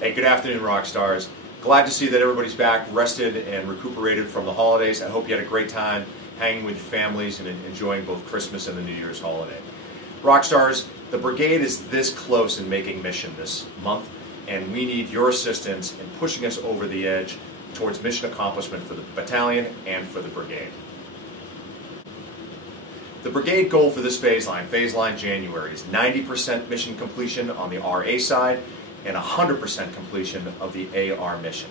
Hey, good afternoon, Rockstars. Glad to see that everybody's back, rested and recuperated from the holidays. I hope you had a great time hanging with your families and enjoying both Christmas and the New Year's holiday. Rockstars, the brigade is this close in making mission this month, and we need your assistance in pushing us over the edge towards mission accomplishment for the battalion and for the brigade. The brigade goal for this phase line January, is 90% mission completion on the RA side and 100% completion of the AR mission.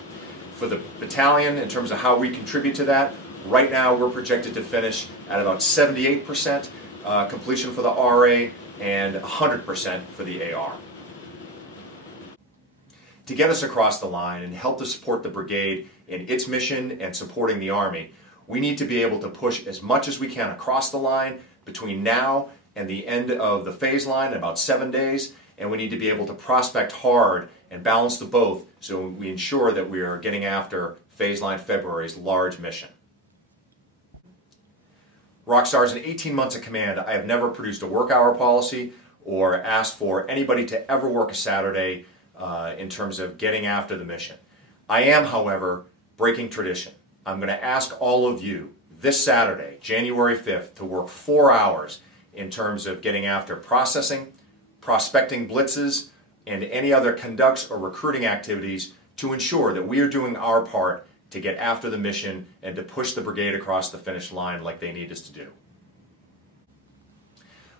For the battalion, in terms of how we contribute to that, right now we're projected to finish at about 78% completion for the RA and 100% for the AR. To get us across the line and help to support the brigade in its mission and supporting the Army, we need to be able to push as much as we can across the line between now and the end of the phase line in about 7 days, and we need to be able to prospect hard and balance the both so we ensure that we are getting after phase line February's large mission. Rockstars, in 18 months of command, I have never produced a work hour policy or asked for anybody to ever work a Saturday in terms of getting after the mission. I am, however, breaking tradition. I'm going to ask all of you this Saturday, January 5th, to work 4 hours in terms of getting after processing, prospecting blitzes, and any other conducts or recruiting activities to ensure that we are doing our part to get after the mission and to push the brigade across the finish line like they need us to do.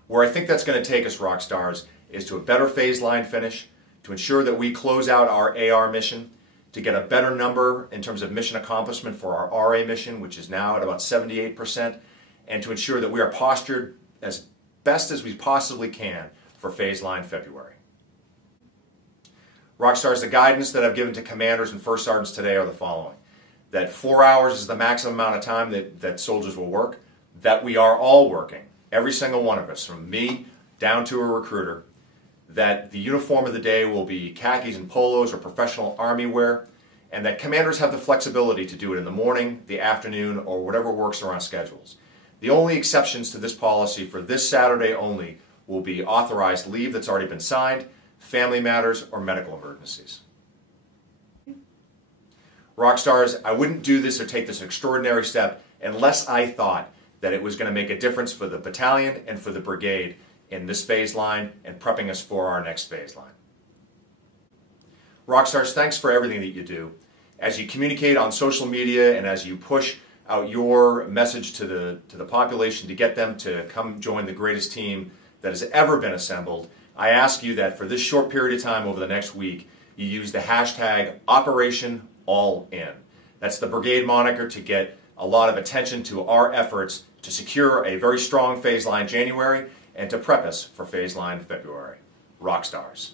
Where I think that's going to take us, Rockstars, is to a better phase line finish, to ensure that we close out our AR mission, to get a better number in terms of mission accomplishment for our RA mission, which is now at about 78%, and to ensure that we are postured as best as we possibly can for phase line February. Rockstars, the guidance that I've given to commanders and first sergeants today are the following: that 4 hours is the maximum amount of time that soldiers will work, that we are all working, every single one of us, from me down to a recruiter, that the uniform of the day will be khakis and polos or professional Army wear, and that commanders have the flexibility to do it in the morning, the afternoon, or whatever works around schedules. The only exceptions to this policy for this Saturday only will be authorized leave that's already been signed, family matters, or medical emergencies. Rockstars, I wouldn't do this or take this extraordinary step unless I thought that it was going to make a difference for the battalion and for the brigade in this phase line and prepping us for our next phase line. Rockstars, thanks for everything that you do. As you communicate on social media and as you push out your message to the population to get them to come join the greatest team that has ever been assembled, I ask you that for this short period of time over the next week, you use the hashtag #OperationAllIn. That's the brigade moniker to get a lot of attention to our efforts to secure a very strong phase line January and to prep us for phase line February. Rockstars.